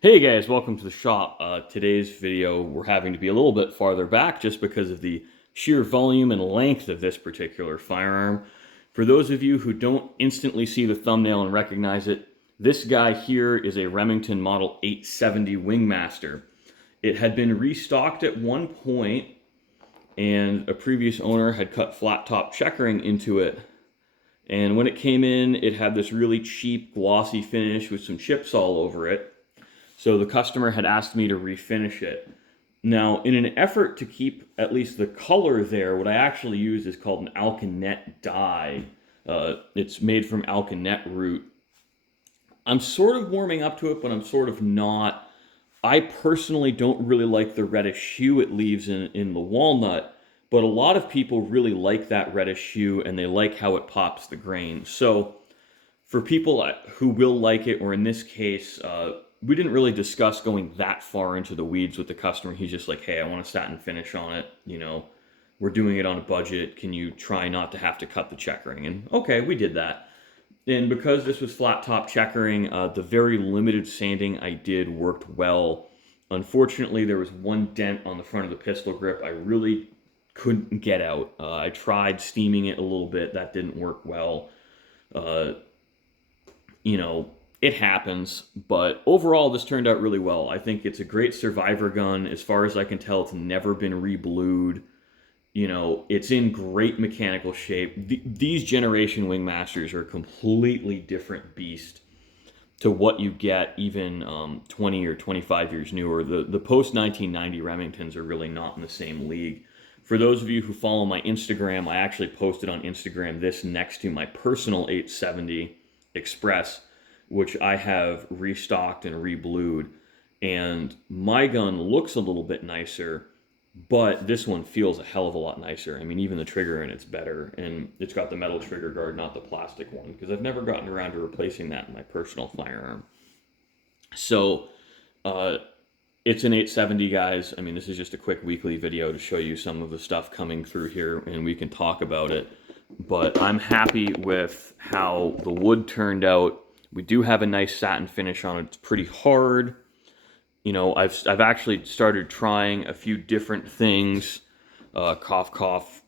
Hey guys, welcome to the shop. Today's video, we're having to be a little bit farther back just because of the sheer volume and length of this particular firearm. For those of you who don't instantly see the thumbnail and recognize it, this guy here is a Remington Model 870 Wingmaster. It had been restocked at one point, and a previous owner had cut flat top checkering into it. And when it came in, it had this really cheap glossy finish with some chips all over it. So the customer had asked me to refinish it. Now, in an effort to keep at least the color there, what I actually use is called an alkanet dye. It's made from alkanet root. I'm sort of warming up to it, but I'm sort of not. I personally don't really like the reddish hue it leaves in the walnut, but a lot of people really like that reddish hue and they like how it pops the grain. So for people who will like it, or in this case, we didn't really discuss going that far into the weeds with the customer. He's just like, hey, I want a satin finish on it. We're doing it on a budget. Can you try not to have to cut the checkering? And okay, we did that. And because this was flat top checkering, the very limited sanding I did worked well. Unfortunately, there was one dent on the front of the pistol grip I really couldn't get out. I tried steaming it a little bit. That didn't work well. Uh, it happens, but overall this turned out really well. I think it's a great survivor gun. As far as I can tell, it's never been reblued. It's in great mechanical shape. These generation Wingmasters are a completely different beast to what you get even 20 or 25 years newer. The post 1990 Remingtons are really not in the same league. For those of you who follow my Instagram, I actually posted on Instagram this next to my personal 870 Express, which I have restocked and reblued. And my gun looks a little bit nicer, but this one feels a hell of a lot nicer. I mean, even the trigger in it's better, and it's got the metal trigger guard, not the plastic one, because I've never gotten around to replacing that in my personal firearm. So, it's an 870, guys. I mean, this is just a quick weekly video to show you some of the stuff coming through here, and we can talk about it. But I'm happy with how the wood turned out. We do have a nice satin finish on it. It's pretty hard. I've actually started trying a few different things. Cough, cough,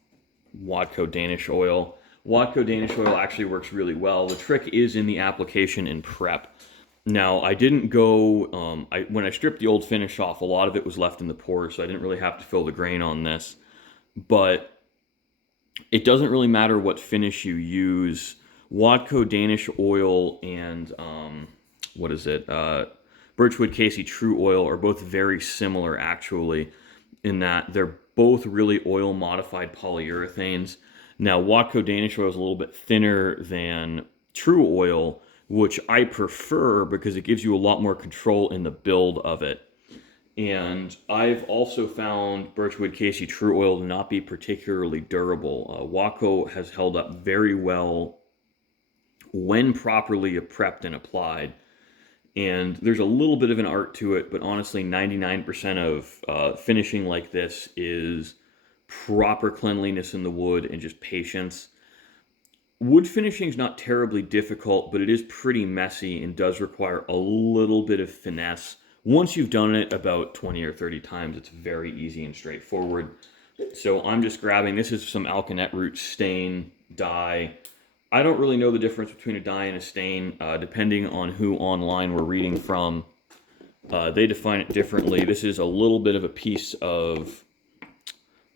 Wadco Danish oil. Wadco Danish oil actually works really well. The trick is in the application and prep. Now, I didn't go, when I stripped the old finish off, a lot of it was left in the pores, so I didn't really have to fill the grain on this. But it doesn't really matter what finish you use. Wadco Danish oil and, Birchwood Casey True Oil are both very similar, actually, in that they're both really oil modified polyurethanes. Now, Watco Danish oil is a little bit thinner than True Oil, which I prefer because it gives you a lot more control in the build of it. And I've also found Birchwood Casey True Oil to not be particularly durable. Watco has held up very well when properly prepped and applied. And there's a little bit of an art to it, but honestly, 99% of finishing like this is proper cleanliness in the wood and just patience. Wood finishing is not terribly difficult, but it is pretty messy and does require a little bit of finesse. Once you've done it about 20 or 30 times, it's very easy and straightforward. So I'm just grabbing, this is some alkanet root stain dye. I don't really know the difference between a dye and a stain, depending on who online we're reading from. They define it differently. This is a little bit of a piece of,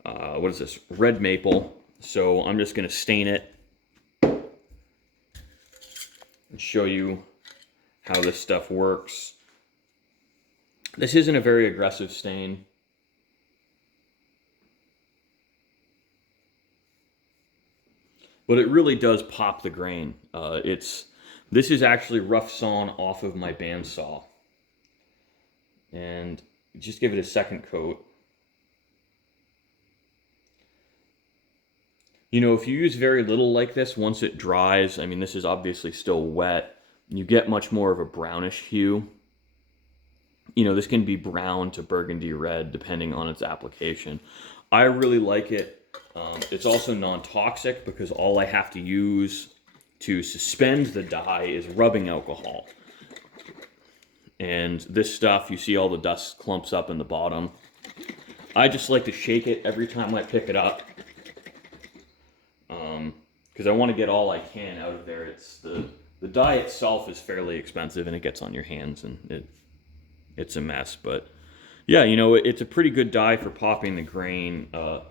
what is this, red maple. So I'm just going to stain it and show you how this stuff works. This isn't a very aggressive stain. But it really does pop the grain. This is actually rough sawn off of my bandsaw. And just give it a second coat. If you use very little like this, once it dries, I mean, this is obviously still wet, you get much more of a brownish hue. This can be brown to burgundy red, depending on its application. I really like it. It's also non-toxic because all I have to use to suspend the dye is rubbing alcohol. And this stuff, you see all the dust clumps up in the bottom. I just like to shake it every time I pick it up, because I want to get all I can out of there. It's the dye itself is fairly expensive, and it gets on your hands, and it's a mess. But yeah, it's a pretty good dye for popping the grain. On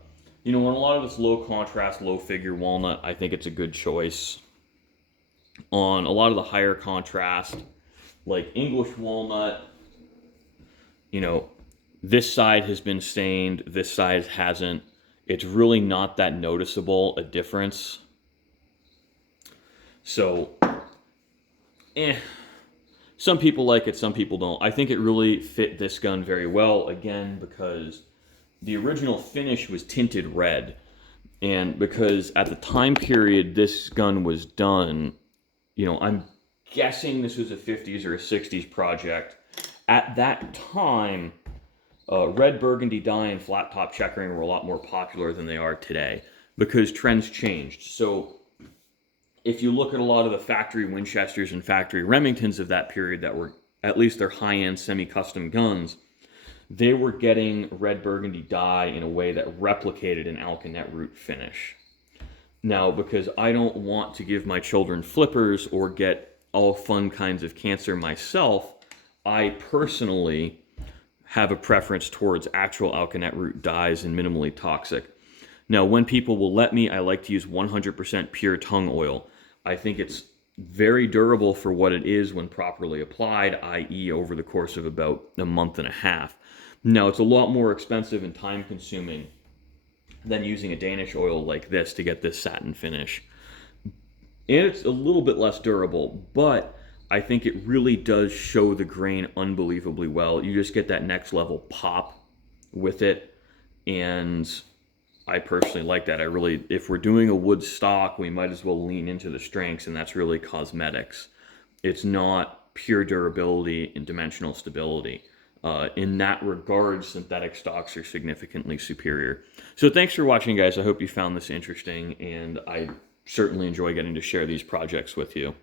a lot of this low contrast, low figure walnut, I think it's a good choice. On a lot of the higher contrast, like English walnut, this side has been stained, this side hasn't. It's really not that noticeable a difference. So, some people like it, some people don't. I think it really fit this gun very well, again, because the original finish was tinted red. And because at the time period this gun was done, I'm guessing this was a 50s or a 60s project. At that time, red burgundy dye and flat top checkering were a lot more popular than they are today because trends changed. So if you look at a lot of the factory Winchesters and factory Remingtons of that period that were at least their high-end semi-custom guns, they were getting red burgundy dye in a way that replicated an alkanet root finish. Now, because I don't want to give my children flippers or get all fun kinds of cancer myself, I personally have a preference towards actual alkanet root dyes and minimally toxic. Now, when people will let me, I like to use 100% pure tung oil. I think it's very durable for what it is when properly applied, i.e. over the course of about a month and a half. Now, it's a lot more expensive and time-consuming than using a Danish oil like this to get this satin finish. And it's a little bit less durable, but I think it really does show the grain unbelievably well. You just get that next level pop with it, and I personally like that. If we're doing a wood stock, we might as well lean into the strengths, and that's really cosmetics. It's not pure durability and dimensional stability. In that regard, synthetic stocks are significantly superior. So thanks for watching, guys. I hope you found this interesting, and I certainly enjoy getting to share these projects with you.